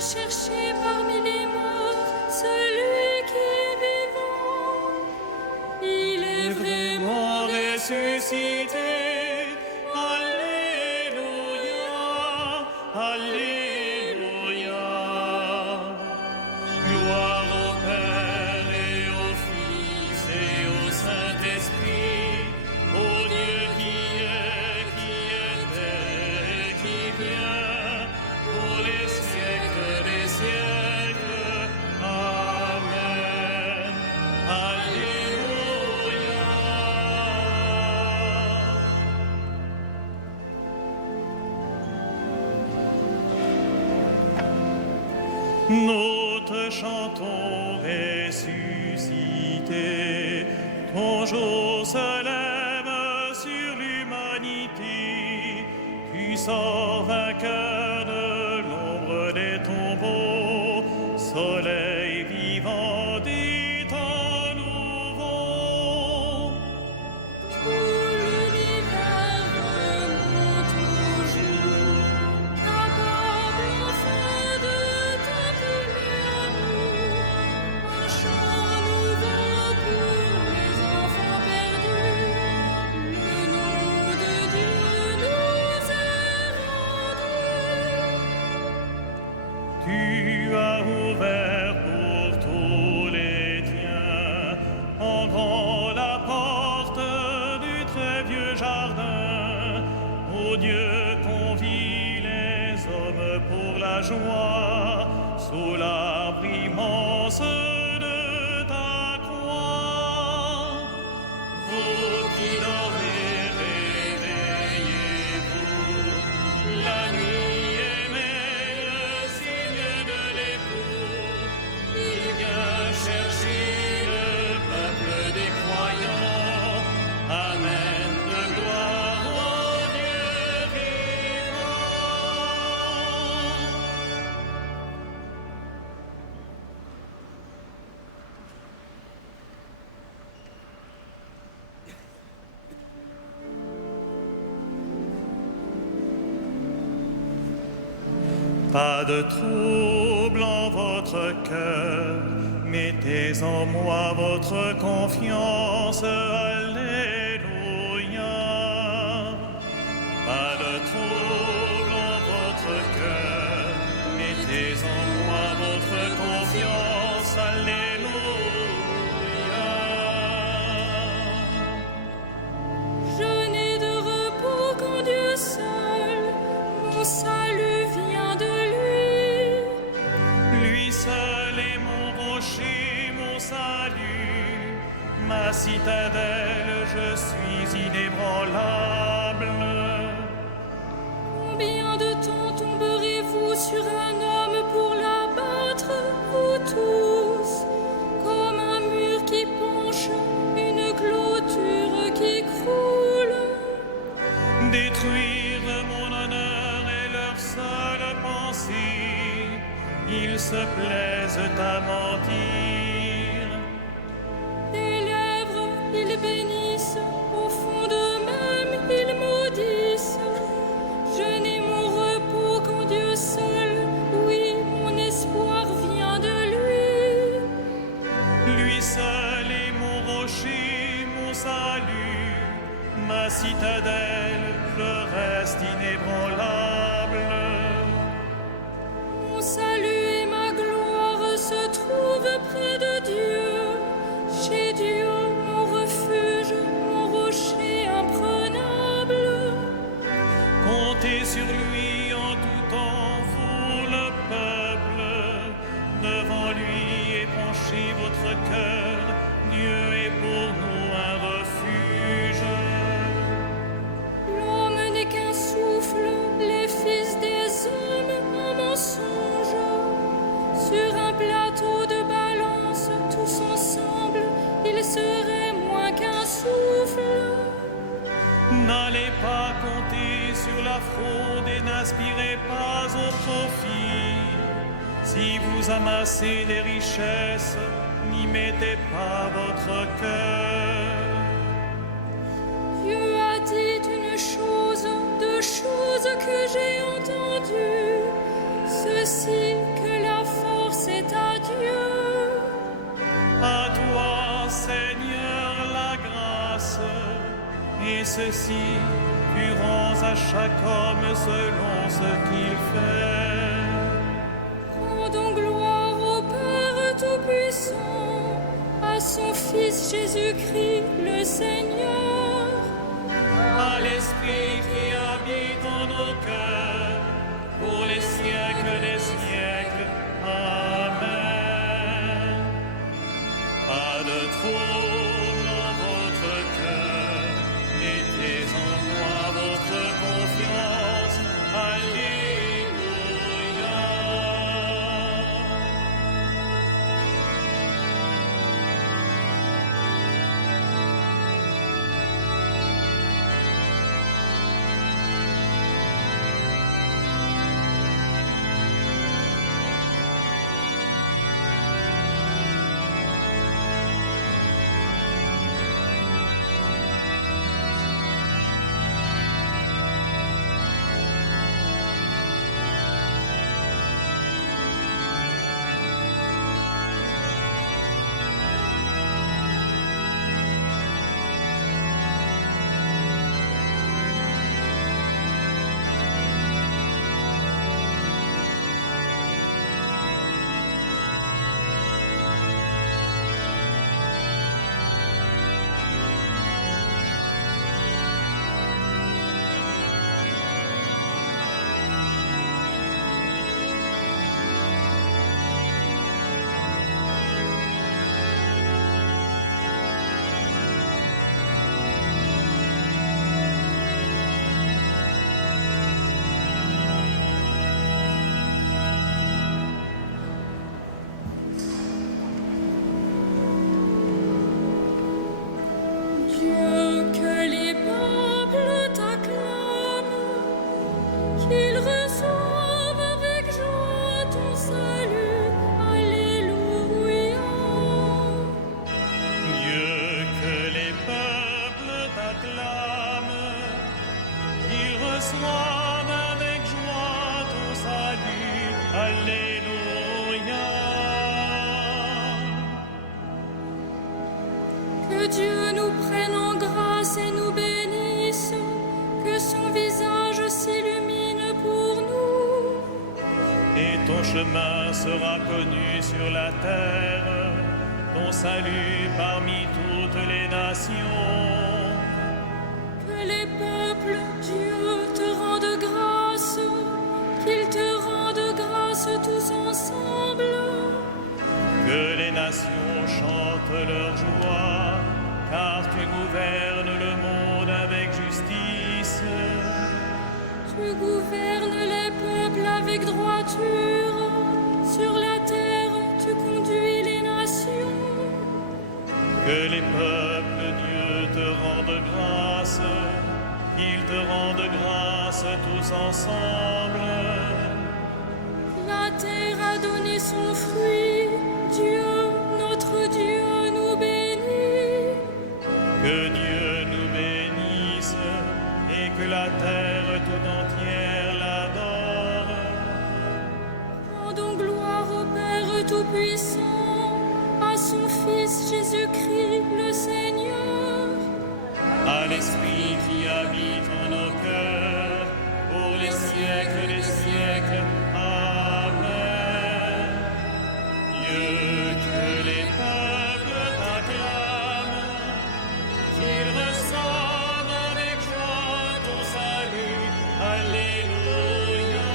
chercher parmi les morts celui qui est vivant. Il est vraiment ressuscité. Alléluia, Alléluia. Gloire au Père et au Fils et au Saint-Esprit, au Dieu qui est, qui était et qui vient, pour les siècles des siècles. Amen. Alléluia. Nous te chantons ressuscité, ton jour se lève sur l'humanité, tu sors vainqueur de l'ombre des tombeaux, soleil vivant des temps nouveaux. Tout l'univers remonte au jour, capable enfin de t'appeler amour. Un chant nouveau pour les enfants perdus, le nom de Dieu nous est rendu. Tu as ouvert pour tous les tiens en grand la porte du très vieux jardin. Ô Dieu, convie les hommes pour la joie sous l'abri immense de ta croix. Vous qui dormez, réveillez-vous. La nuit émet le signe de l'époux. Il vient chercher le peuple des croyants. Amen de gloire au Dieu vivant. Pas de trouble en votre cœur, mettez en moi votre confiance. Alléluia. Pas de trouble en votre cœur, mettez en moi votre confiance. Alléluia. Je n'ai de repos qu'en Dieu seul, mon salut vient de lui. Lui seul est mon rocher, mon salut, ma citadelle, je suis inébranlable. Combien de temps tomberez-vous sur un homme pour l'abattre, vous tous, comme un mur qui penche, une clôture qui croule? Détruire mon honneur est leur seule pensée, ils se plaisent à mentir. Des lèvres, ils bénissent, au fond d'eux-mêmes, ils maudissent. Je n'ai mon repos qu'en Dieu seul, oui, mon espoir vient de lui. Lui seul est mon rocher, mon salut, ma citadelle, je reste inébranlable. Mon salut et ma gloire se trouvent près de Dieu, chez Dieu, mon refuge, mon rocher imprenable. Comptez sur lui en tout temps, vous le peuple, devant lui épanchez votre cœur, Dieu est pour nous un refuge. L'homme n'est qu'un souffle, les fils des hommes un mensonge. Sur un plateau de balance, tous ensemble, ils seraient moins qu'un souffle. N'allez pas compter sur la fraude et n'aspirez pas au profit. Si vous amassez des richesses, n'y mettez pas votre cœur. Dieu a dit une chose, deux choses que j'ai entendues, ceci que ceci, tu rends à chaque homme selon ce qu'il fait. Rendons gloire au Père Tout-Puissant, à son Fils Jésus-Christ le Seigneur, À l'Esprit qui habite en nos cœurs, pour les siècles des siècles. Amen. Pas de trouble en votre cœur, mettez en moi votre confiance. Alléluia. Dieu, que les peuples t'acclament, qu'ils reçoivent avec joie ton salut. Alléluia. Dieu, que les peuples t'acclament, qu'ils reçoivent avec joie ton salut. Alléluia. Que Dieu nous prenne en grâce et nous bénisse, que son visage s'illumine pour nous. Et ton chemin sera connu sur la terre, ton salut parmi toutes les nations. Que les peuples, Dieu, te rendent grâce, qu'ils te rendent grâce tous ensemble. Que les nations chantent leur joie, car tu gouvernes le monde avec justice. Tu gouvernes les peuples avec droiture, sur la terre tu conduis les nations. Que les peuples, Dieu, te rendent grâce, qu'ils te rendent grâce tous ensemble. La terre a donné son fruit, Dieu, notre Dieu, nous bénit. Que Dieu nous bénisse et que la terre tout entière l'adore. Rendons gloire au Père Tout-Puissant, à son Fils Jésus-Christ le Seigneur, À l'Esprit qui habite en nos cœurs, pour les siècles des siècles. Amen. Dieu, que les peuples t'acclament, qu'ils reçoivent avec joie ton salut. Alléluia.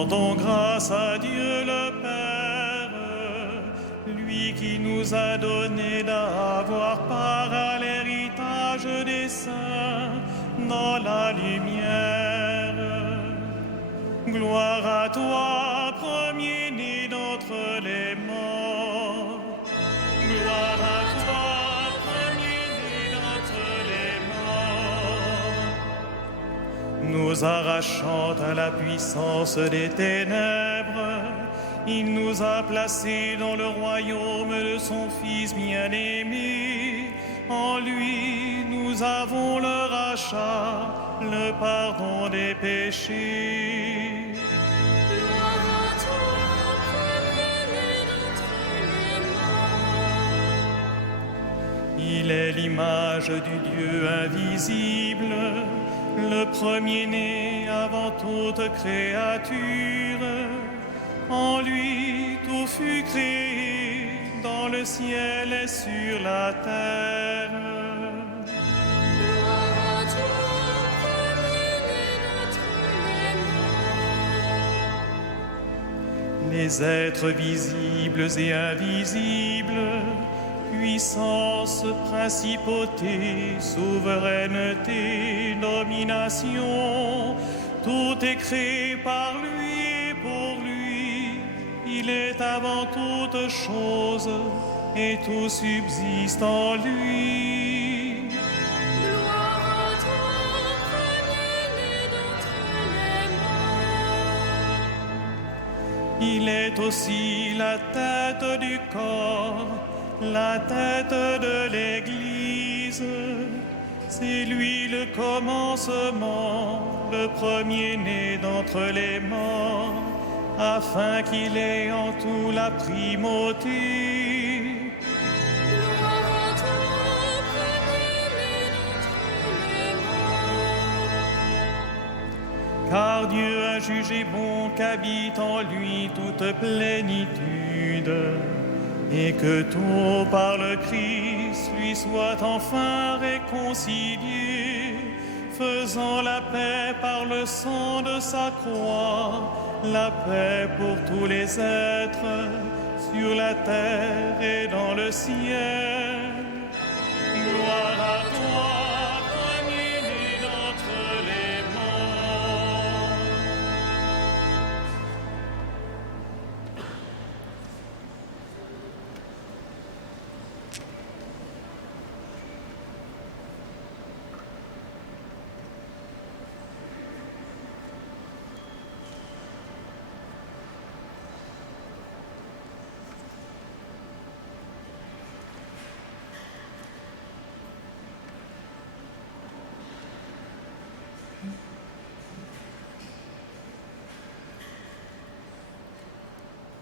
Rendons grâce à Dieu le Père, lui qui nous a donné d'avoir part à l'héritage des saints dans la lumière. Gloire à toi, premier-né d'entre les morts. Gloire à toi, premier-né d'entre les morts. Nous arrachant à la puissance des ténèbres, il nous a placés dans le royaume de son Fils bien-aimé. En lui, nous avons le rachat, le pardon des péchés. Gloire à toi, premier-né d'entre les morts. Il est l'image du Dieu invisible, le premier-né avant toute créature. En lui, tout fut créé, dans le ciel et sur la terre. Gloire à toi, premier-né d'entre les morts. Les êtres visibles et invisibles, puissance, principauté, souveraineté, domination, tout est créé par lui et pour lui. Il est avant toute chose et tout subsiste en lui. Gloire à toi, premier-né d'entre les morts. Il est aussi la tête du corps, la tête de l'Église. C'est lui le commencement, le premier-né d'entre les morts, afin qu'il ait en tout la primauté. Gloire à toi, premier-né d'entre les morts. Car Dieu a jugé bon qu'habite en lui toute plénitude, et que tout par le Christ lui soit enfin réconcilié, faisant la paix par le sang de sa croix, la paix pour tous les êtres, sur la terre et dans le ciel. Gloire à toi, premier-né d'entre les morts.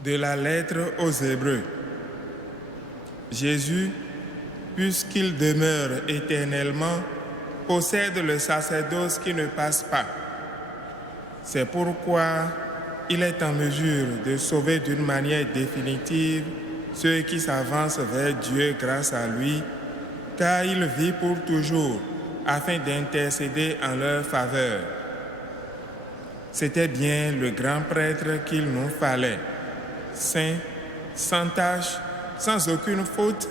De la lettre aux Hébreux. Jésus, puisqu'il demeure éternellement, possède le sacerdoce qui ne passe pas. C'est pourquoi il est en mesure de sauver d'une manière définitive ceux qui s'avancent vers Dieu grâce à lui, car il vit pour toujours afin d'intercéder en leur faveur. C'était bien le grand prêtre qu'il nous fallait. Saint, sans tache, sans aucune faute,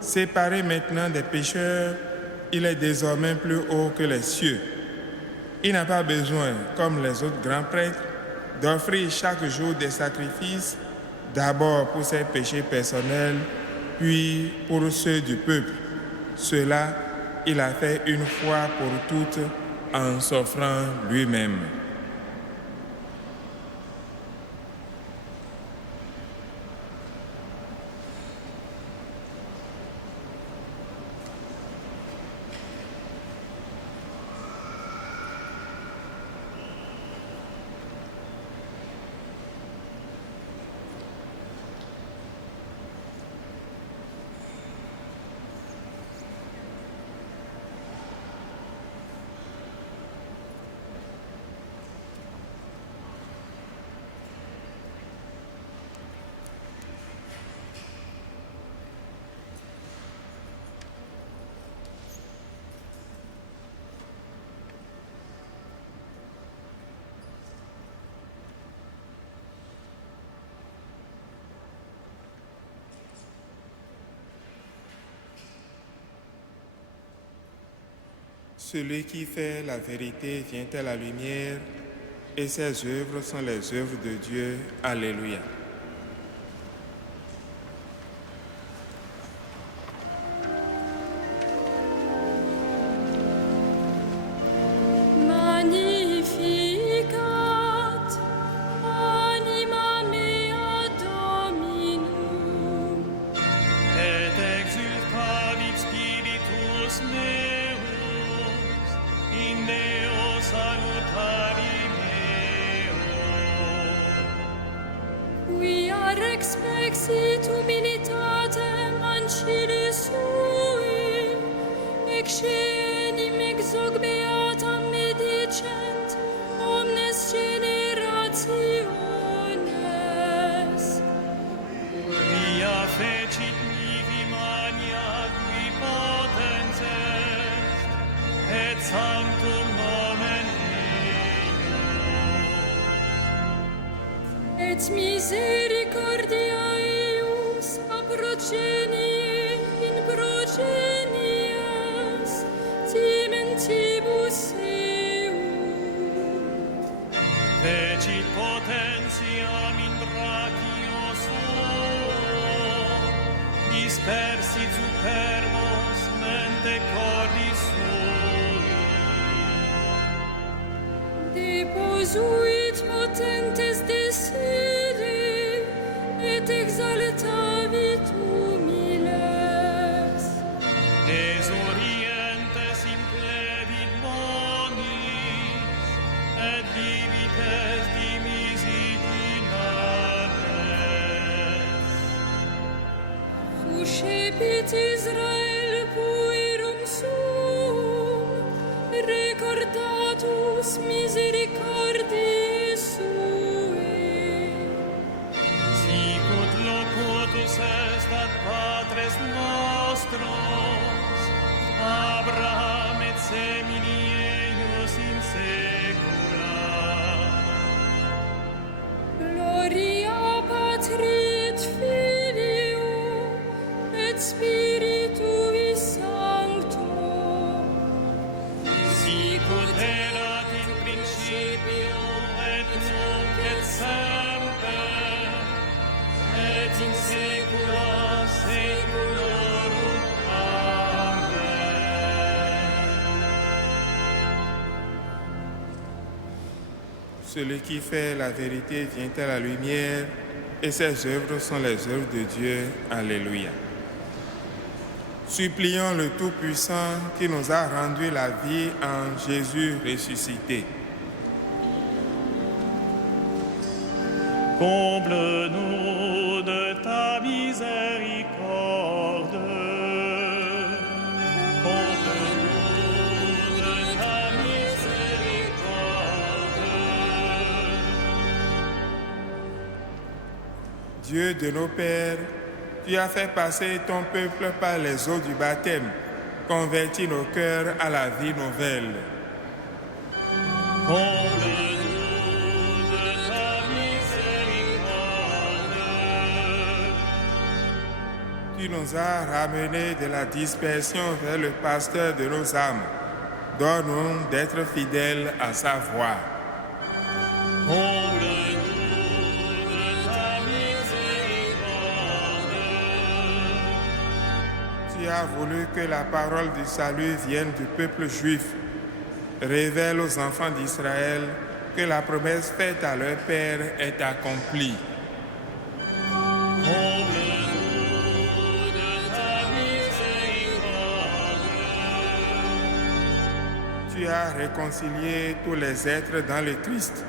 séparé maintenant des pécheurs, il est désormais plus haut que les cieux. Il n'a pas besoin, comme les autres grands prêtres, d'offrir chaque jour des sacrifices, d'abord pour ses péchés personnels, puis pour ceux du peuple. Cela, il a fait une fois pour toutes en s'offrant lui-même. Celui qui fait la vérité vient à la lumière, et ses œuvres sont les œuvres de Dieu. Alléluia. Magnificat anima mea Dominum, Et exultavit spiritus meus, in Deo salutari meo. quia rexpexit humilitatem ancilli sui, excenim ex hoc beatam medicent omnes generationes. Via fecit mihi mania qui potens est, et sanctum nomen Et misericordia eius a progenie in progenies timentibus euum. Fecit potentiam in brachio suo, dispersit superbos mente cordis sui. Deposuit potentes desidi et exaltavit humiles. Exorientes implevit bonis, et divites dimisit inanes. Suscepit Israel puerum suum, recordatus misericordiae sui. Sicut locutus est ad patres nostros, Abraham et semini eius in saecula. Gloria Patri et Filio et Spiritui Sancto, Sicut erat in principio et nunc et semper, et in saecula saeculorum. Amen. Celui qui fait la vérité vient à la lumière, et ses œuvres sont les œuvres de Dieu. Alléluia. Supplions le Tout-Puissant qui nous a rendu la vie en Jésus ressuscité. Comble-nous de ta miséricorde. Comble-nous de ta miséricorde. Dieu de nos pères, tu as fait passer ton peuple par les eaux du baptême, convertis nos cœurs à la vie nouvelle. Comble-nous de ta miséricorde. Tu nous as ramenés de la dispersion vers le pasteur de nos âmes. Donne-nous d'être fidèles à sa voix. Comble-nous de ta miséricorde. Tu as voulu que la parole du salut vienne du peuple juif. Révèle aux enfants d'Israël que la promesse faite à leur père est accomplie. Comble-nous de ta miséricorde. Tu as réconcilié tous les êtres dans le Christ.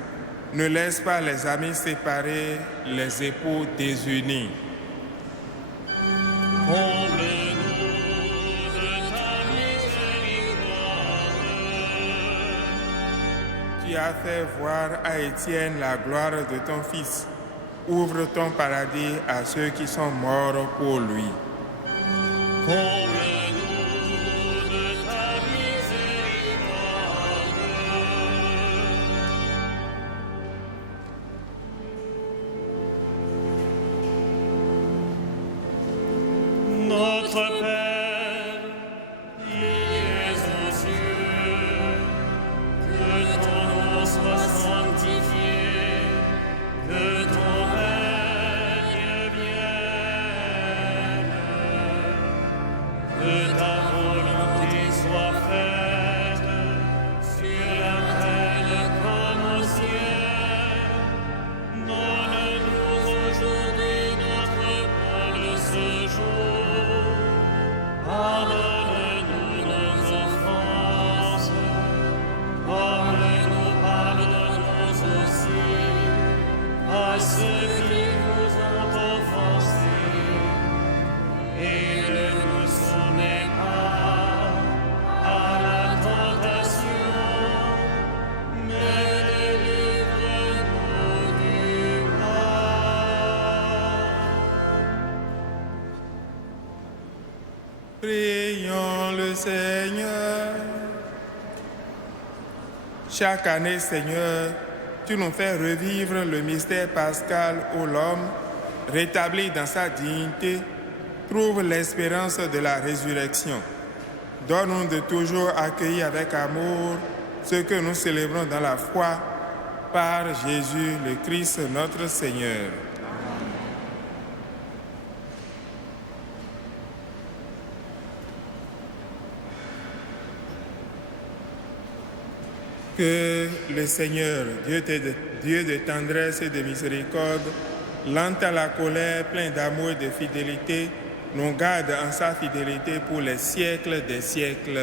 Ne laisse pas les amis séparés, les époux désunis. Comble-nous de ta miséricorde. Tu as fait voir à Étienne la gloire de ton Fils. Ouvre ton paradis à ceux qui sont morts pour lui. Comble-nous de ta miséricorde. Notre Père, qui es aux cieux, Seigneur. Chaque année, Seigneur, tu nous fais revivre le mystère pascal où l'homme, rétabli dans sa dignité, trouve l'espérance de la résurrection. Donne-nous de toujours accueillir avec amour ce que nous célébrons dans la foi par Jésus le Christ notre Seigneur. Que le Seigneur, Dieu de tendresse et de miséricorde, lent à la colère, plein d'amour et de fidélité, nous garde en sa fidélité pour les siècles des siècles.